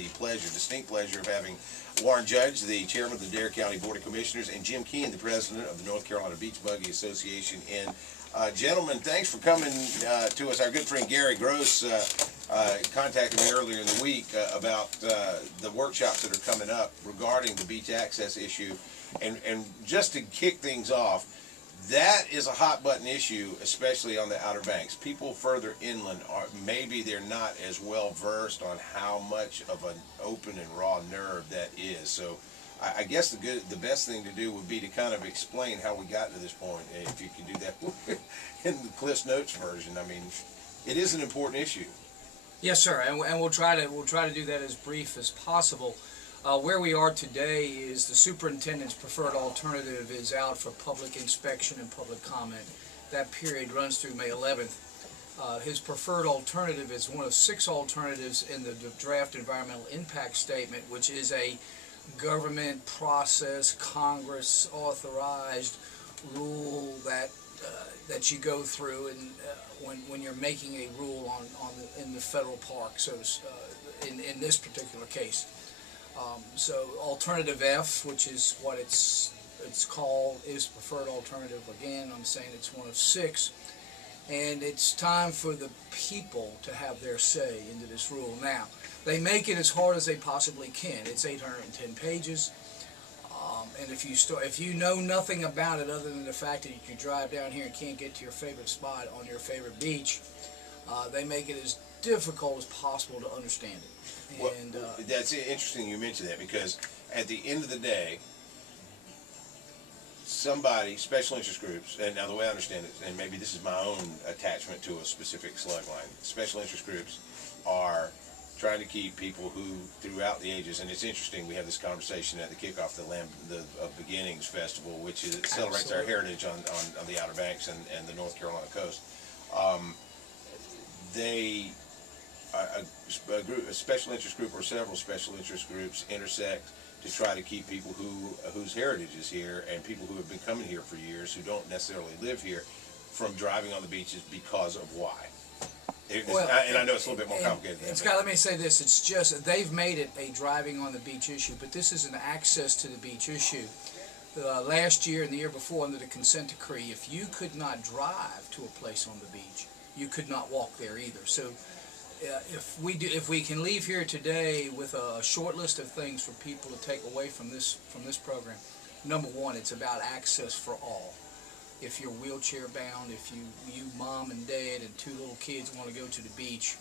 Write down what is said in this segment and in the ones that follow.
have the distinct pleasure of having Warren Judge, the chairman of the Dare County Board of Commissioners, and Jim Keene, the president of the North Carolina Beach Buggy Association. And gentlemen, thanks for coming to us. Our good friend Gary Gross contacted me earlier in the week about the workshops that are coming up regarding the beach access issue. And just to kick things off, that is a hot button issue, especially on the Outer Banks. People further inland maybe they're not as well versed on how much of an open and raw nerve that is. So I guess the best thing to do would be to kind of explain how we got to this point. If you could do that in the Cliff's Notes version. I mean, it is an important issue. Yes, sir, and we'll try to do that as brief as possible. Where we are today is the superintendent's preferred alternative is out for public inspection and public comment. That period runs through May 11th. His preferred alternative is one of 6 alternatives in the draft environmental impact statement, which is a government process, Congress authorized rule that you go through, and when you're making a rule in the federal park. So in this particular case. So alternative F, which is what it's called, is preferred alternative. Again, I'm saying it's one of 6, and it's time for the people to have their say into this rule. Now, they make it as hard as they possibly can. It's 810 pages, and if you know nothing about it other than the fact that you drive down here and can't get to your favorite spot on your favorite beach, they make it as difficult as possible to understand it. And, well, that's interesting you mentioned that, because at the end of the day, somebody, special interest groups, and now the way I understand it, and maybe this is my own attachment to a specific slug line, special interest groups are trying to keep people who, throughout the ages, and it's interesting, we have this conversation at the kickoff of Beginnings Festival, which celebrates our heritage on the Outer Banks and the North Carolina coast. A special interest group or several special interest groups intersect to try to keep people whose heritage is here, and people who have been coming here for years who don't necessarily live here, from driving on the beaches because of why. And I know it's a little bit more complicated than that. Scott, let me say this. It's just they've made it a driving on the beach issue, but this is an access to the beach issue. Last year and the year before, under the consent decree, if you could not drive to a place on the beach, you could not walk there either. So if we can leave here today with a short list of things for people to take away from this program, number one, it's about access for all. If you're wheelchair bound, if you mom and dad and 2 little kids want to go to the beach,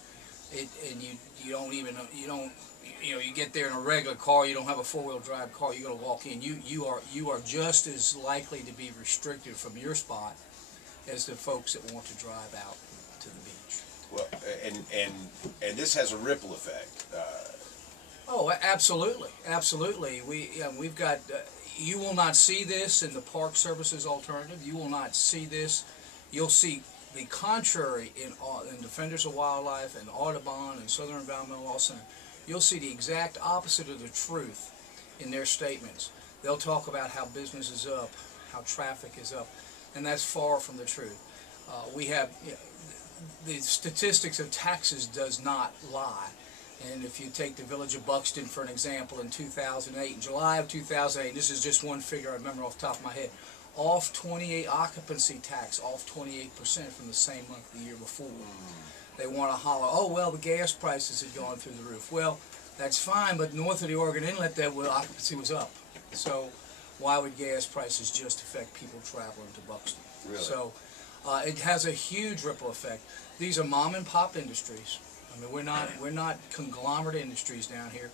and you get there in a regular car, you don't have a 4-wheel drive car, you got to walk in. You are just as likely to be restricted from your spot as the folks that want to drive out to the beach. Well, and this has a ripple effect. Oh, absolutely, absolutely. We've got. You will not see this in the Park Services alternative. You will not see this. You'll see the contrary in Defenders of Wildlife and Audubon and Southern Environmental Law Center. You'll see the exact opposite of the truth in their statements. They'll talk about how business is up, how traffic is up, and that's far from the truth. We have. The statistics of taxes does not lie. And if you take the village of Buxton for an example, in 2008, in July of 2008, this is just one figure I remember off the top of my head, off 28 occupancy tax, off 28% from the same month the year before. They want to holler, oh, well, the gas prices had gone through the roof. Well, that's fine, but north of the Oregon Inlet, occupancy was up. So why would gas prices just affect people traveling to Buxton? Really? So it has a huge ripple effect. These are mom and pop industries. I mean, we're not conglomerate industries down here.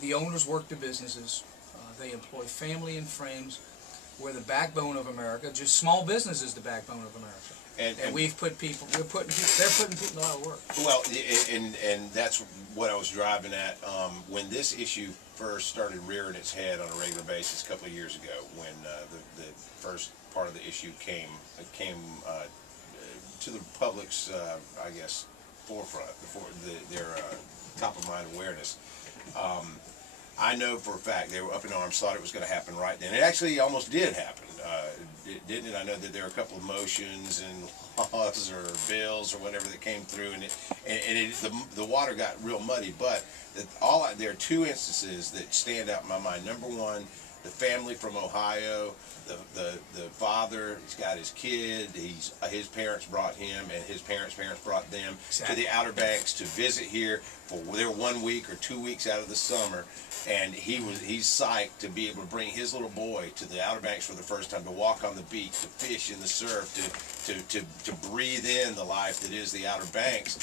The owners work the businesses. They employ family and friends. We're the backbone of America. Just small business is the backbone of America. And we've put people. They're putting people out of work. Well, and that's what I was driving at when this issue first started rearing its head on a regular basis a couple of years ago, when the first part of the issue came to the public's, I guess, forefront, their top-of-mind awareness. I know for a fact they were up in arms, thought it was going to happen right then. It actually almost did happen, didn't it? I know that there were a couple of motions and grandmas or bills or whatever that came through, and the water got real muddy. But there are two instances that stand out in my mind. Number one, the family from Ohio. The father, he's got his kid. His parents brought him, and his parents' brought them to the Outer Banks to visit here for their 1 week or 2 weeks out of the summer. And he's psyched to be able to bring his little boy to the Outer Banks for the first time, to walk on the beach, to fish in the surf, to breathe in the life that is the Outer Banks,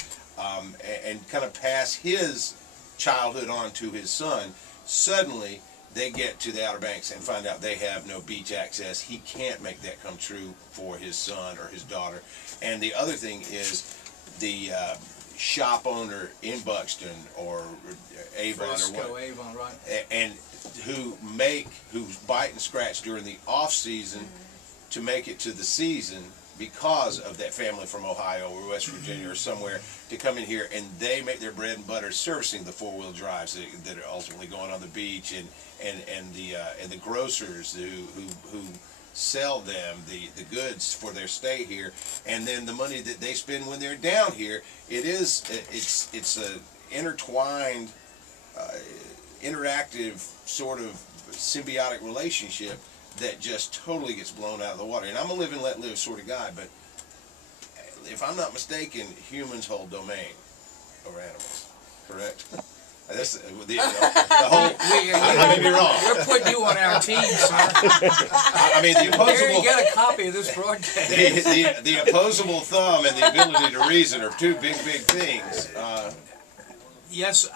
and kind of pass his childhood on to his son. Suddenly, they get to the Outer Banks and find out they have no beach access. He can't make that come true for his son or his daughter. And the other thing is the shop owner in Buxton or Avon Avon, right? And who bite and scratch during the off season to make it to the season, because of that family from Ohio or West Virginia or somewhere, to come in here, and they make their bread and butter servicing the four-wheel drives that are ultimately going on the beach, and the grocers who sell them the goods for their stay here, and then the money that they spend when they're down here. It's a intertwined, interactive sort of symbiotic relationship that just totally gets blown out of the water. And I'm a live and let live sort of guy, but if I'm not mistaken, humans hold domain over animals, correct? That's the whole. I may be wrong. We're putting you on our team, sir. I mean, the opposable. Here, you got a copy of this broadcast. The opposable thumb and the ability to reason are two big things. Yes,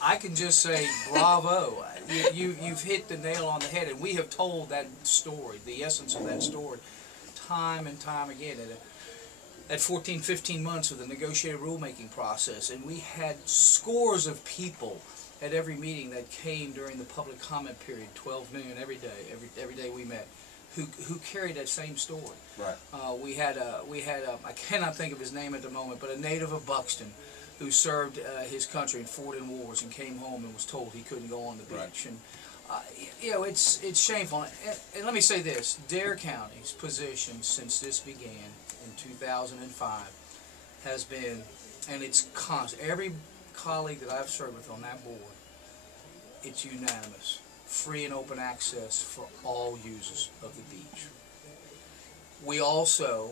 I can just say bravo. You've hit the nail on the head, and we have told that story, the essence of that story, time and time again. At 14, 15 months of the negotiated rulemaking process, and we had scores of people at every meeting that came during the public comment period, 12 million every day we met, who carried that same story. Right. We had I cannot think of his name at the moment, but a native of Buxton who served his country in 4 wars and came home and was told he couldn't go on the beach. Right. And you know, it's shameful. And let me say this: Dare County's position since this began in 2005 has been, and it's constant. Every colleague that I've served with on that board, it's unanimous: free and open access for all users of the beach. We also,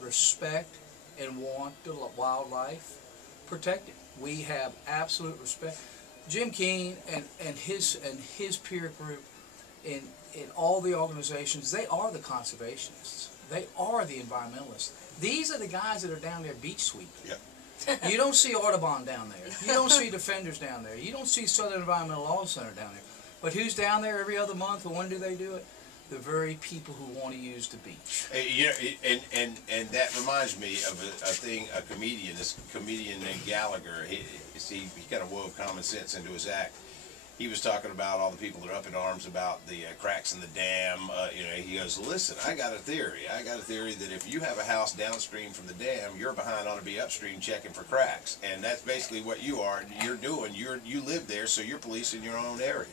respect and want the wildlife protected. We have absolute respect. Jim Keene and his peer group in all the organizations, they are the conservationists. They are the environmentalists. These are the guys that are down there beach sweeping. Yep. You don't see Audubon down there. You don't see Defenders down there. You don't see Southern Environmental Law Center down there. But who's down there every other month, and when do they do it? The very people who want to use the beach. You know, and that reminds me of a comedian. This comedian named Gallagher. He kind of wove common sense into his act. He was talking about all the people that are up in arms about the cracks in the dam. You know, he goes, "Listen, I got a theory. I got a theory that if you have a house downstream from the dam, your behind ought to be upstream checking for cracks, and that's basically what you are. You're doing. You live there, so you're policing your own area."